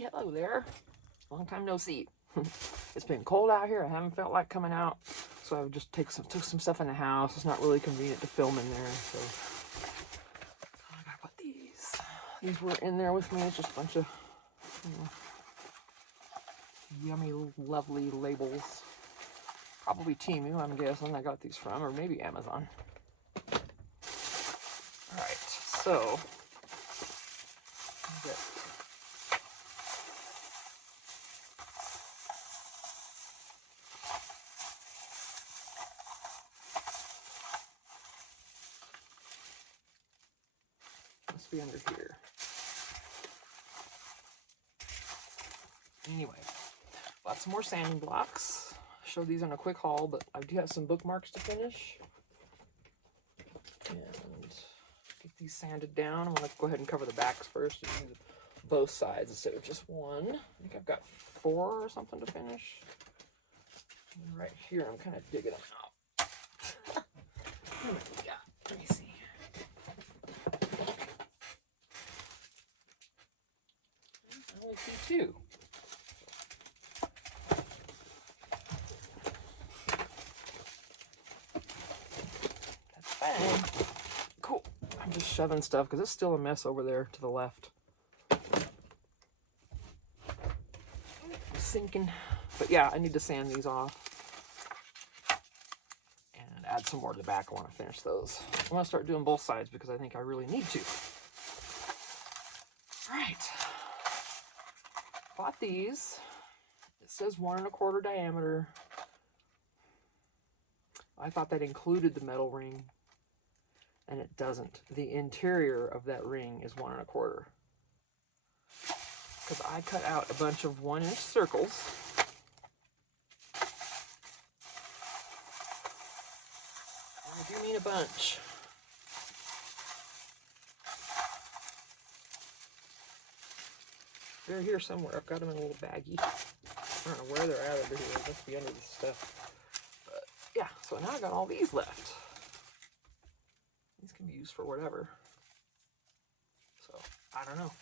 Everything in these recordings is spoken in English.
Nikki, hello there. Long time no see. It's been cold out here. I haven't felt like coming out, so I've just took some stuff in the house. It's not really convenient to film in there, so I gotta put these. These were in there with me. It's just a bunch of yummy, lovely labels. Probably Temu, I'm guessing I got these from, or maybe Amazon. All right, so must be under here. Anyway, lots more sanding blocks. Show these on a quick haul, but I do have some bookmarks to finish. And get these sanded down. I'm gonna go ahead and cover the backs first and use both sides instead of just one. I think I've got 4 or something to finish. And right here, I'm kind of digging them out. How many we got? Let me see. I only see 2. That's fine. Cool. I'm just shoving stuff because it's still a mess over there to the left. Sinking. But yeah, I need to sand these off and add some more to the back. I want to finish those. I'm going to start doing both sides because I think I really need to. All right. Bought these. It says 1 1/4 diameter. I thought that included the metal ring, and it doesn't. The interior of that ring is 1 1/4. Because I cut out a bunch of 1-inch circles. I do mean a bunch. They're here somewhere. I've got them in a little baggie. I don't know where they're at over here. They must be under this stuff. But yeah, so now I got all these left. These can be used for whatever. So I don't know.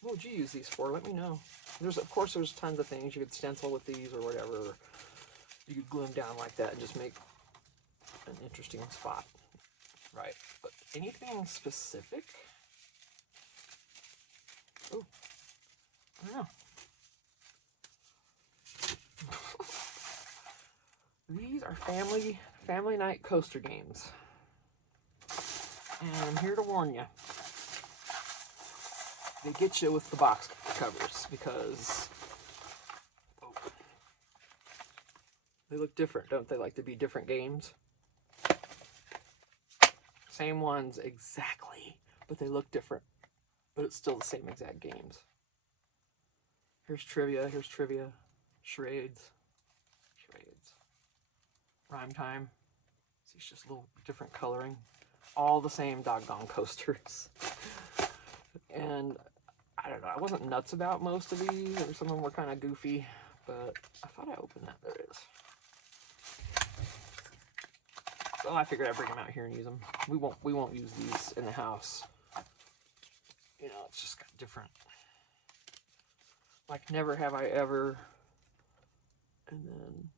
What would you use these for? Let me know. Of course, there's tons of things. You could stencil with these or whatever. You could glue them down like that and just make an interesting spot. Right. But anything specific? Oh, I don't know. These are family night coaster games. And I'm here to warn you. They get you with the box covers because they look different, don't they? Like to be different games. Same ones exactly, but they look different. But it's still the same exact games. Here's trivia, charades, rhyme time. See, it's just a little different coloring. All the same doggone coasters. And I don't know, I wasn't nuts about most of these, or some of them were kind of goofy, but I thought I opened that. There it is. So I figured I'd bring them out here and use them. We won't use these in the house. You know, it's just got different. Like Never Have I Ever, and then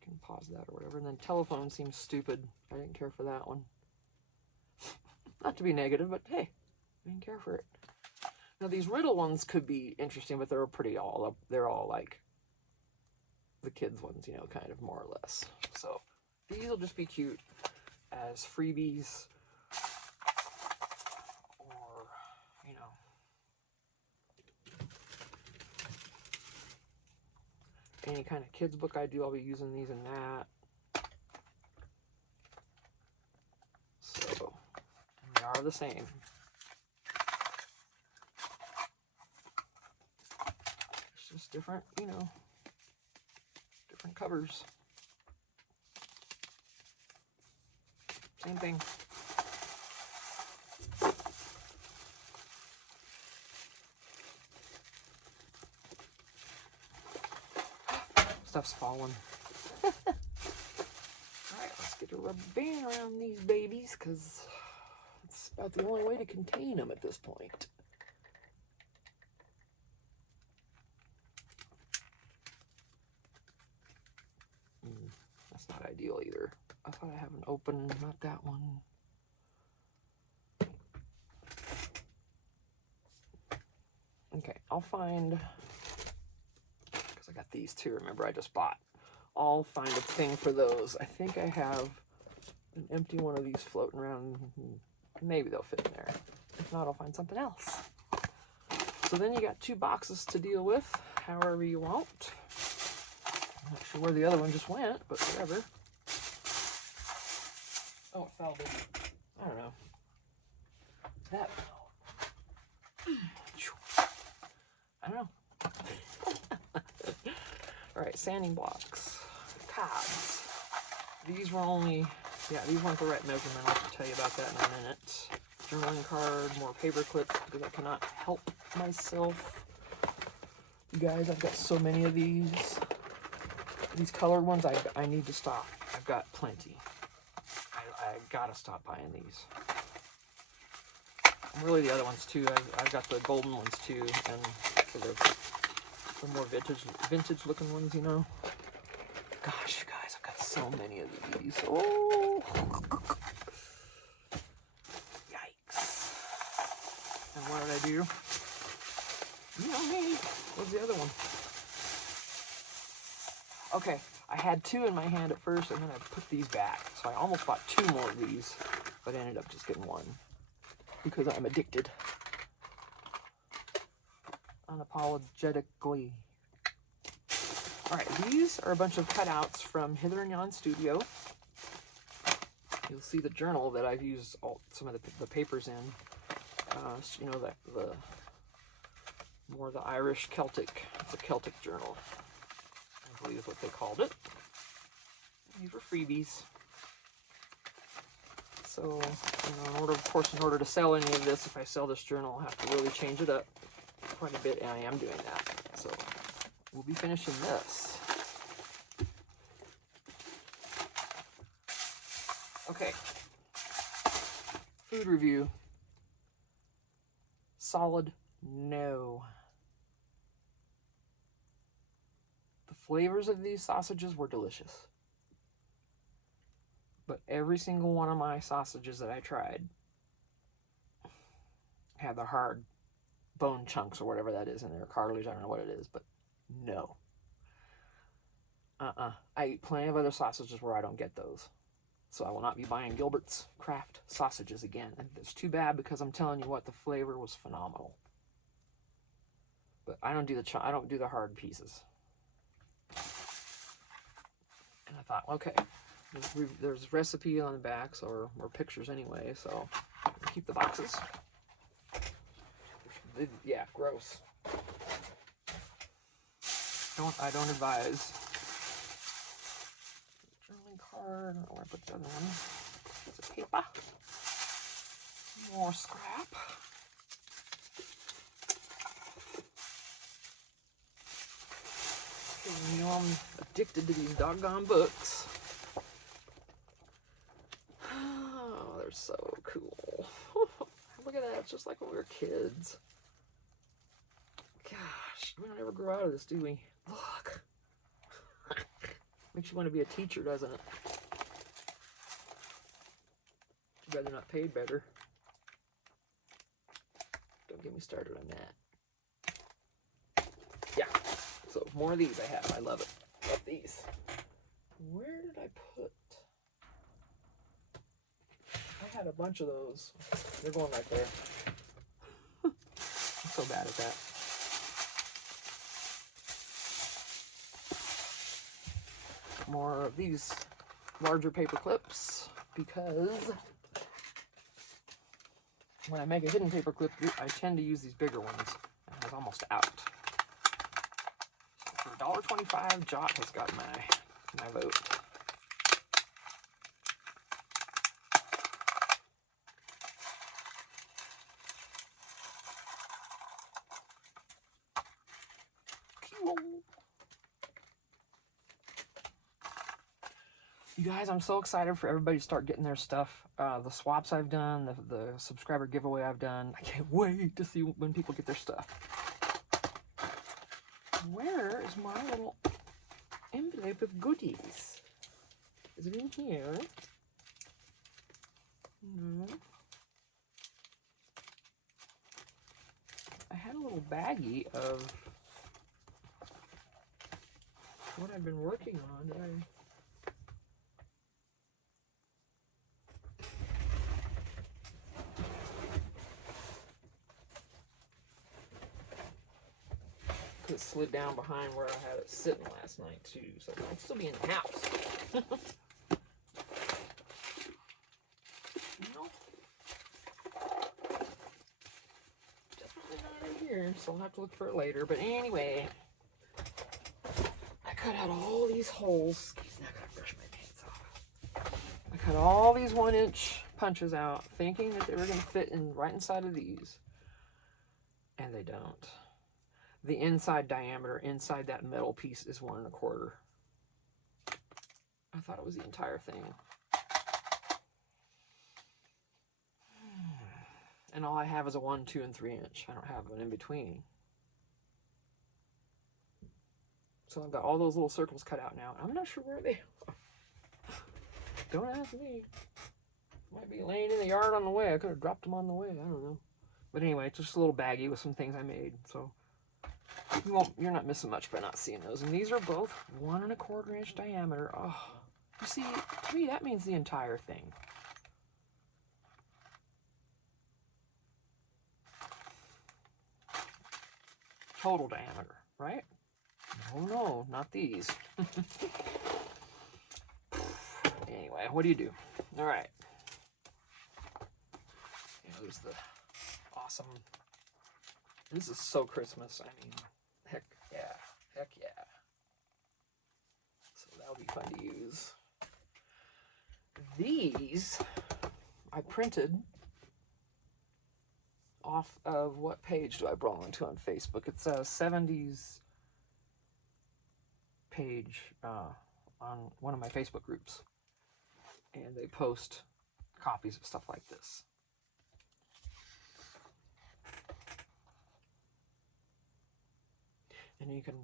I can pause that or whatever. And then Telephone seems stupid. I didn't care for that one. Not to be negative, but hey, I didn't care for it. Now these riddle ones could be interesting, but they're all like the kids ones, you know, kind of more or less. So these will just be cute as freebies, or you know, any kind of kids book I do, I'll be using these in that. So they are the same. It's just different, you know, different covers. Same thing. Stuff's falling. Alright, let's get a rubber band around these babies because it's About the only way to contain them at this point. That's not ideal either. I thought I have an open, not that one. Okay, I'll find, because I got these two, remember I just bought. I'll find a thing for those. I think I have an empty one of these floating around. Maybe they'll fit in there. If not, I'll find something else. So then you got 2 boxes to deal with, however you want. I'm not sure where the other one just went, but whatever. Oh, it fell, didn't it? I don't know. That fell. I don't know. All right, sanding blocks, cards. These were only, yeah, these weren't the right measurement. I'll tell you about that in a minute. Journaling card, more paper clips because I cannot help myself. You guys, I've got so many of these. These colored ones, I need to stop. I've got plenty. I gotta stop buying these. And really the other ones too. I've got the golden ones too, and for the more vintage looking ones, you know. Gosh, you guys, I've got so many of these. Oh, yikes! And what did I do? You know me. What's the other one? Okay, I had 2 in my hand at first, and then I put these back. So I almost bought 2 more of these, but I ended up just getting 1 because I'm addicted. Unapologetically. All right, these are a bunch of cutouts from Hither and Yon Studio. You'll see the journal that I've used some of the papers in. You know, the more the Irish Celtic. It's a Celtic journal, I believe is what they called it. These were freebies. So, you know, in order to sell any of this, if I sell this journal, I'll have to really change it up quite a bit, and I am doing that. So, we'll be finishing this. Okay. Food review. Solid no. The flavors of these sausages were delicious. But every single one of my sausages that I tried had the hard bone chunks or whatever that is in there, cartilage, I don't know what it is, but no. I eat plenty of other sausages where I don't get those. So I will not be buying Gilbert's Craft sausages again. And it's too bad because I'm telling you what, the flavor was phenomenal. But I don't do the hard pieces. And I thought, okay, there's recipe on the backs or pictures anyway, so keep the boxes. Yeah, gross. I don't advise. Journaling card. I don't know where I put the other one. Piece of paper. More scrap. You know I'm addicted to these doggone books. Oh, they're so cool. Look at that, it's just like when we were kids. Gosh, we don't ever grow out of this, do we? Look. Makes you want to be a teacher, doesn't it? Too bad they're not paid better. Don't get me started on that. Yeah, so more of these I have. I love it. Love these. Where did I put? I had a bunch of those. They're going right there. I'm so bad at that. More of these larger paper clips because when I make a hidden paper clip, I tend to use these bigger ones. And I was almost out. So for $1.25, Jot has got my vote. You guys, I'm so excited for everybody to start getting their stuff. The swaps I've done, the subscriber giveaway I've done. I can't wait to see when people get their stuff. Where is my little envelope of goodies? Is it in here? No. I had a little baggie of what I've been working on. Did I... It slid down behind where I had it sitting last night too, so it might still be in the house. No, definitely not in here, so I'll have to look for it later. But anyway, I cut out all these holes. Excuse me, I gotta brush my pants off. I cut all these 1-inch punches out, thinking that they were gonna fit in right inside of these, and they don't. The inside diameter inside that metal piece is 1 1/4. I thought it was the entire thing. And all I have is a 1, 2, and 3 inch. I don't have an in between. So I've got all those little circles cut out now. I'm not sure where they are. Don't ask me. Might be laying in the yard on the way. I could have dropped them on the way. I don't know. But anyway, it's just a little baggie with some things I made. So you're not missing much by not seeing those. And these are both 1 1/4 inch diameter. Oh, you see, to me that means the entire thing. Total diameter, right? Oh no, not these. Anyway, what do you do? All right. There's the awesome. This is so Christmas. I mean, heck yeah. Heck yeah. So that'll be fun to use. These I printed off of, what page do I belong to on Facebook? It's a 70s page on one of my Facebook groups. And they post copies of stuff like this. And you can,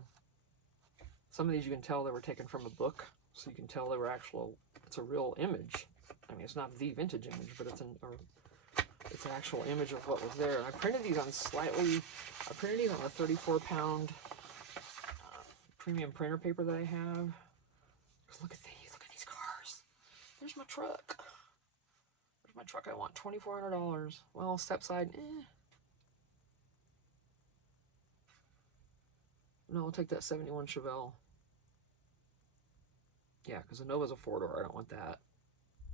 some of these you can tell they were taken from a book, so you can tell they were actual, it's a real image. I mean, it's not the vintage image, but it's an actual image of what was there. And I printed these on I printed these on a 34-pound premium printer paper that I have. Because look at these cars. There's my truck. There's my truck I want, $2,400. Well, step side, No, I'll take that 71 Chevelle. Yeah, because the Nova's a 4-door. I don't want that.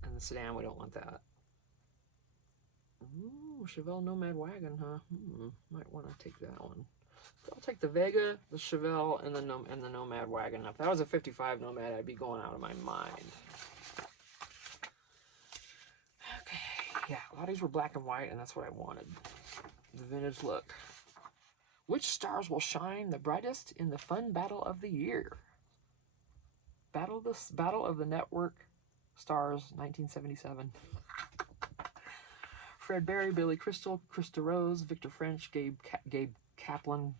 And the sedan, we don't want that. Ooh, Chevelle Nomad wagon, huh? Might want to take that one. So I'll take the Vega, the Chevelle, and the Nomad wagon. If that was a 55 Nomad, I'd be going out of my mind. Okay, yeah, a lot of these were black and white, and that's what I wanted. The vintage look. Which stars will shine the brightest in the fun battle of the year? Battle of the Network Stars, 1977. Fred Berry, Billy Crystal, Krista Rose, Victor French, Gabe Kaplan,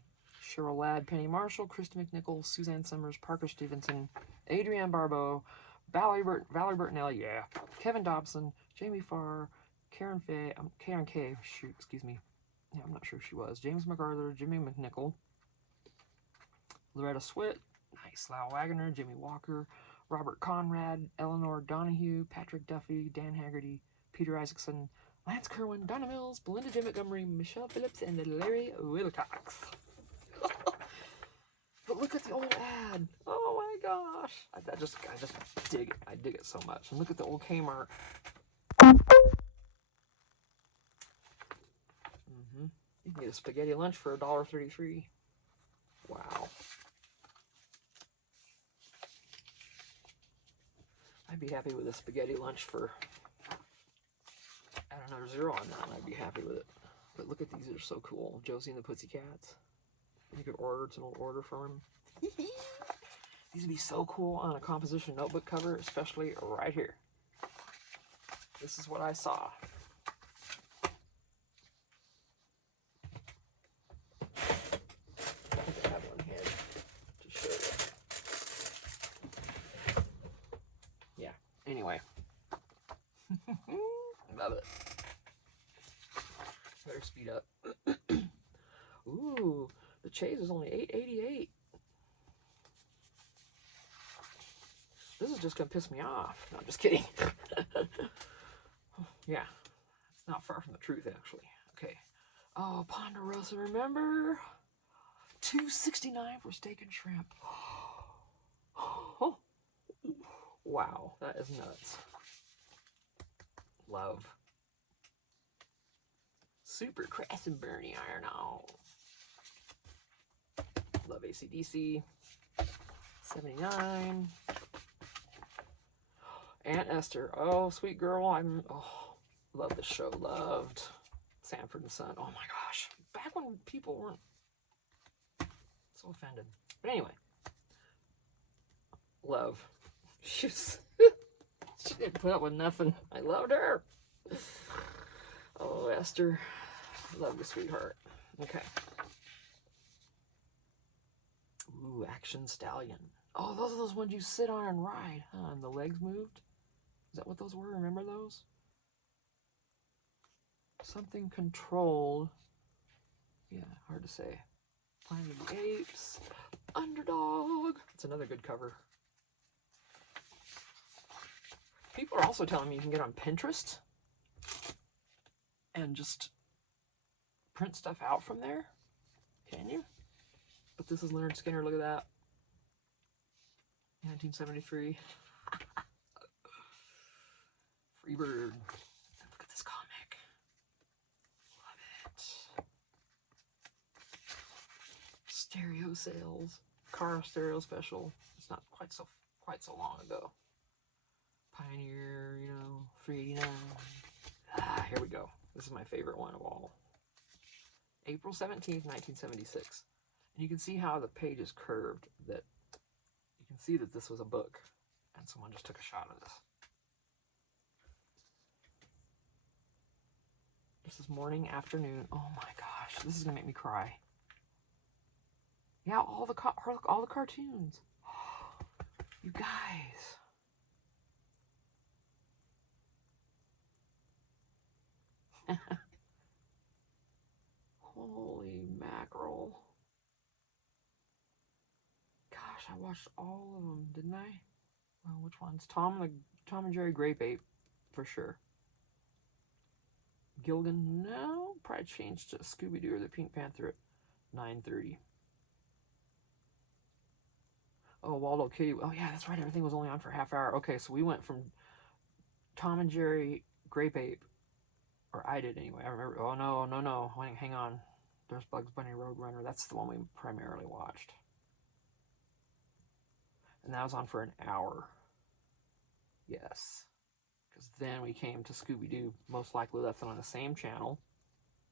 Cheryl Ladd, Penny Marshall, Krista McNichol, Suzanne Summers, Parker Stevenson, Adrienne Barbeau, Valerie Bertinelli, yeah, Kevin Dobson, Jamie Farr, Karen K, shoot, excuse me. Yeah, I'm not sure who she was. James MacArthur, Jimmy McNichol, Loretta Swit, nice, Lyle Wagner, Jimmy Walker, Robert Conrad, Eleanor Donahue, Patrick Duffy, Dan Haggerty, Peter Isaacson, Lance Kerwin, Donna Mills, Belinda J. Montgomery, Michelle Phillips, and Larry Wilcox. But look at the old ad. Oh my gosh. I just dig it. I dig it so much. And look at the old Kmart. You can get a spaghetti lunch for $1.33. Wow. I'd be happy with a spaghetti lunch for, add another zero on that, and I'd be happy with it. But look at these, they're so cool. Josie and the Pussycats. You could order, it's an old order from them. These would be so cool on a composition notebook cover, especially right here. This is what I saw. I think I have one here to show you. Yeah, anyway. Love it. Better speed up. Ooh, the Chase is only $8.88. This is just gonna piss me off. No, I'm just kidding. Yeah, it's not far from the truth, actually. Okay. Oh, Ponderosa, remember? $2.69 for steak and shrimp. Oh, wow, that is nuts. Love. Super Crass and Bernie Iron On. Love AC/DC. $79. Aunt Esther. Oh, sweet girl. Love the show. Loved Sanford and Son. Oh my gosh. Back when people weren't so offended. But anyway. Love. She didn't put up with nothing. I loved her. Oh, Esther. Love you, sweetheart. Okay. Ooh, Action Stallion. Oh, those are those ones you sit on and ride, huh? And the legs moved? Is that what those were? Remember those? Something controlled. Yeah, hard to say. Planet of the Apes. Underdog. It's another good cover. People are also telling me you can get on Pinterest and just print stuff out from there. Can you? But this is Leonard Skinner. Look at that. 1973. Freebird. Look at this comic. Love it. Stereo sales. Car stereo special. It's not quite so long ago. Pioneer, you know, $3.89. Here we go. This is my favorite one of all. April 17th, 1976. And you can see how the page is curved, that you can see that this was a book and someone just took a shot of this. This is morning, afternoon. Oh my gosh, this is gonna make me cry. Yeah, all the cartoons. You guys. Holy mackerel. Gosh, I watched all of them, didn't I? Well, which ones? Tom and Jerry Grape Ape, for sure. Gilligan, no, probably changed to Scooby-Doo or the Pink Panther at 9:30. Oh, Waldo Kitty. Oh yeah, that's right. Everything was only on for a half hour. Okay, so we went from Tom and Jerry Grape Ape, or I did anyway. I remember. Oh no. Hang on. There's Bugs Bunny Roadrunner. That's the one we primarily watched. And that was on for an hour. Yes. Because then we came to Scooby-Doo. Most likely left it on the same channel.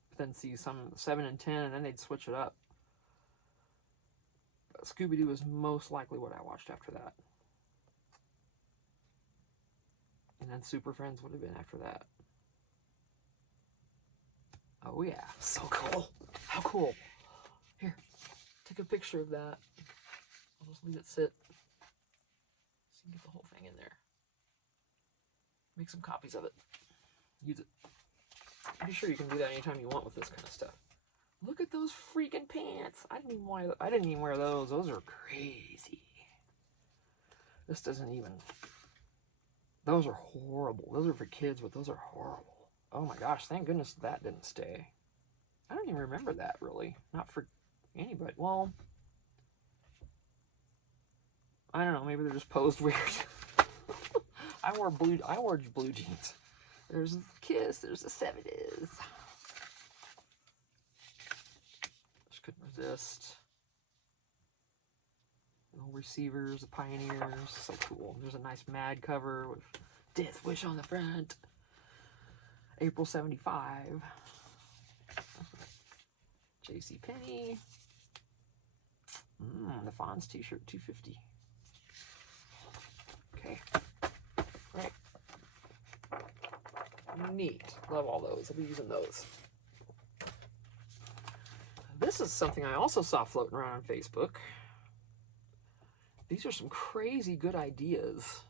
But then see some 7 and 10, and then they'd switch it up. Scooby-Doo was most likely what I watched after that. And then Super Friends would have been after that. Oh yeah, so cool. How cool. Here, take a picture of that. I'll just leave it sit. So you can get the whole thing in there. Make some copies of it. Use it. Pretty sure you can do that anytime you want with this kind of stuff. Look at those freaking pants. I didn't even wear those. Those are crazy. This doesn't even. Those are horrible. Those are for kids, but those are horrible. Oh my gosh, thank goodness that didn't stay. I don't even remember that, really. Not for anybody. Well, I don't know. Maybe they're just posed weird. I wore blue jeans. There's Kiss. There's the 70s. Just couldn't resist. Little Receivers, the Pioneers. So cool. There's a nice Mad cover with Death Wish on the front. April 75. JCPenney. The Fonz t-shirt, $2.50. Okay. Right. Neat. Love all those. I'll be using those. This is something I also saw floating around on Facebook. These are some crazy good ideas.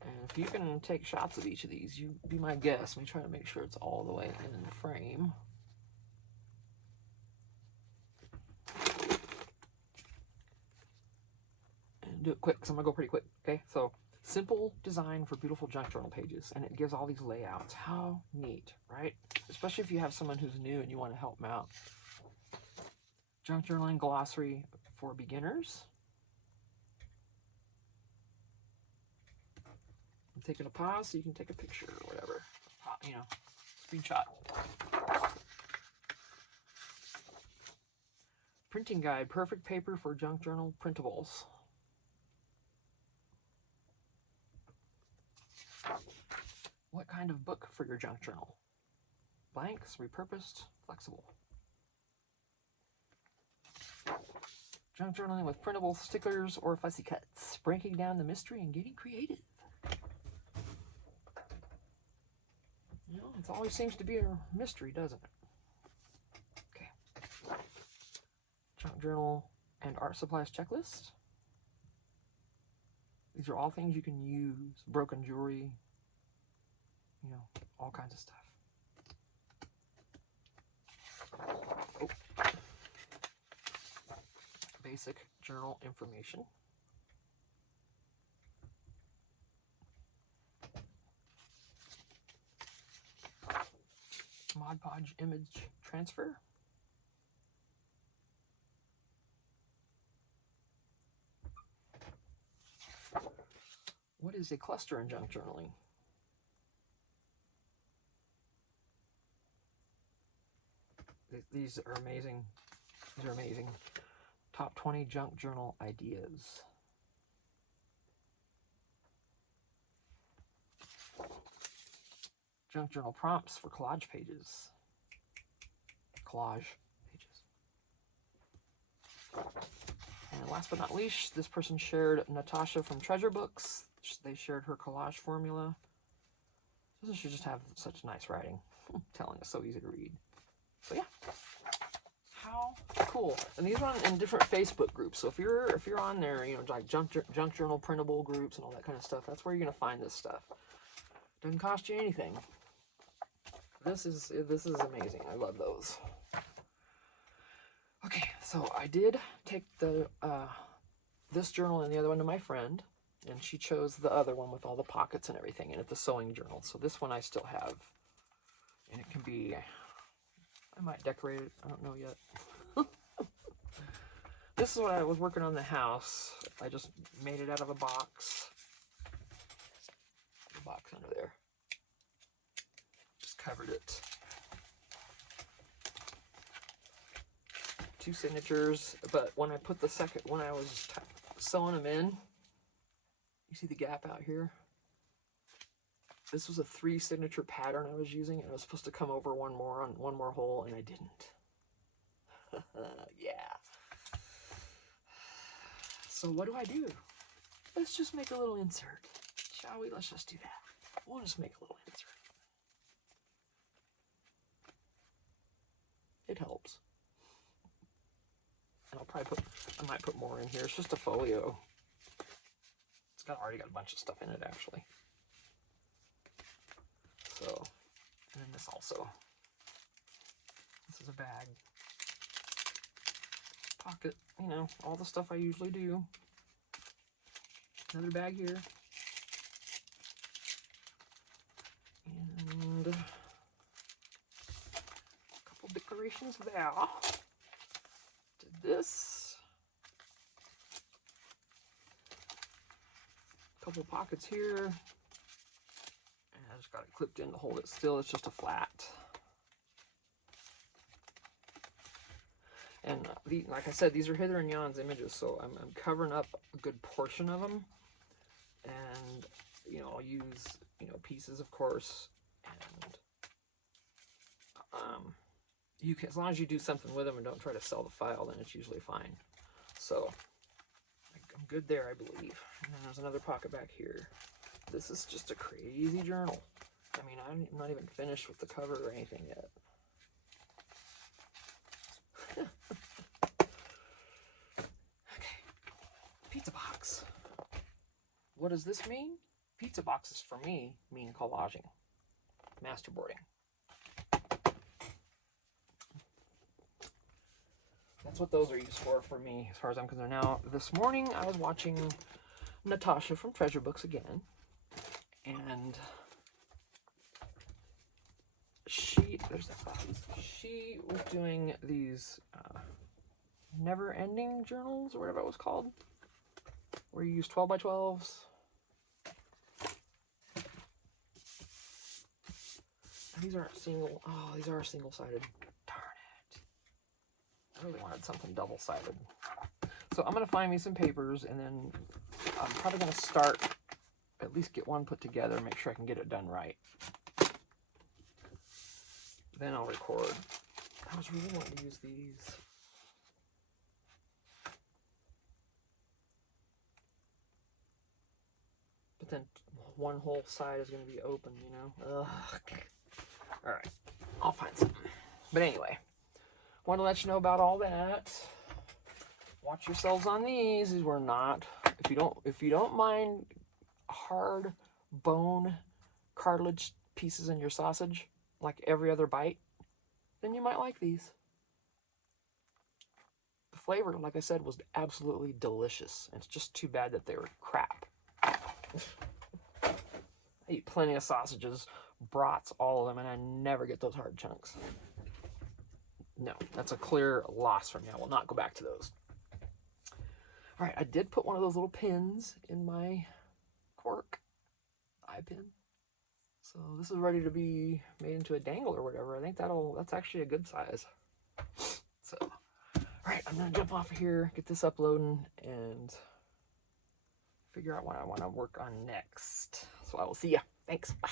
And if you can take shots of each of these, you be my guest. Let me try to make sure it's all the way in frame. And do it quick, because I'm going to go pretty quick. Okay, so simple design for beautiful junk journal pages. And it gives all these layouts. How neat, right? Especially if you have someone who's new and you want to help them out. Junk journaling glossary for beginners. I'm taking a pause so you can take a picture or whatever. You know, screenshot. Printing guide, perfect paper for junk journal printables. What kind of book for your junk journal? Blanks, repurposed, flexible. Junk journaling with printable stickers or fussy cuts. Breaking down the mystery and getting creative. You know, it always seems to be a mystery, doesn't it? Okay. Junk journal and art supplies checklist. These are all things you can use. Broken jewelry, you know, all kinds of stuff. Oh. Basic journal information. Mod Podge image transfer. What is a cluster in junk journaling? These are amazing. These are amazing. Top 20 junk journal ideas. Junk journal prompts for collage pages. Collage pages. And last but not least, this person shared Natasha from Treasure Books. They shared her collage formula. Doesn't she just have such nice writing? Telling us so easy to read. So yeah. How cool. And these are in different Facebook groups. So if you're on there, you know, like junk journal printable groups and all that kind of stuff, that's where you're gonna find this stuff. Doesn't cost you anything. This is amazing. I love those. Okay, so I did take the this journal and the other one to my friend, and she chose the other one with all the pockets and everything, and it's a sewing journal. So this one I still have, and it can be, I might decorate it, I don't know yet. This is what I was working on the house. I just made it out of a box. The box under there. Just covered it. 2 signatures, but when I put the second, when I was sewing them in, you see the gap out here? This was a 3 signature pattern I was using, and it was supposed to come over one more hole, and I didn't. Yeah. So what do? Let's just make a little insert. Shall we? Let's just do that. We'll just make a little insert. It helps. And I might put more in here. It's just a folio. It's already got a bunch of stuff in it, actually. So, and then this also. This is a bag. Pocket, you know, all the stuff I usually do. Another bag here. And a couple decorations there. Did this. Couple pockets here. And I just got it clipped in to hold it still. It's just a flat. And like I said, these are Hither and Jan's images, so I'm covering up a good portion of them. And, you know, I'll use, you know, pieces, of course. And you can, as long as you do something with them and don't try to sell the file, then it's usually fine. So I'm good there, I believe. And then there's another pocket back here. This is just a crazy journal. I mean, I'm not even finished with the cover or anything yet. Okay, pizza box. What does this mean? Pizza boxes for me mean collaging, masterboarding. That's what those are used for me, as far as I'm concerned. Now, this morning I was watching Natasha from Treasure Books again, and she was doing these never-ending journals, or whatever it was called, where you use 12 by 12s. These aren't single. Oh, these are single-sided. Darn it. I really wanted something double-sided. So I'm going to find me some papers, and then I'm probably going to start, at least get one put together, make sure I can get it done right. Then I'll record. I was really wanting to use these. But then one whole side is going to be open, you know? Ugh. All right, I'll find something. But anyway, want to let you know about all that. Watch yourselves on these. These were not. If you don't mind hard bone cartilage pieces in your sausage, like every other bite, then you might like these. The flavor, like I said, was absolutely delicious. It's just too bad that they were crap. I eat plenty of sausages, brats, all of them, and I never get those hard chunks. No, that's a clear loss for me. I will not go back to those. All right, I did put one of those little pins in my cork, eye pin. So this is ready to be made into a dangle or whatever. I think that's actually a good size. So, all right, I'm gonna jump off of here, get this uploading, and figure out what I want to work on next. So I will see ya. Thanks. Bye.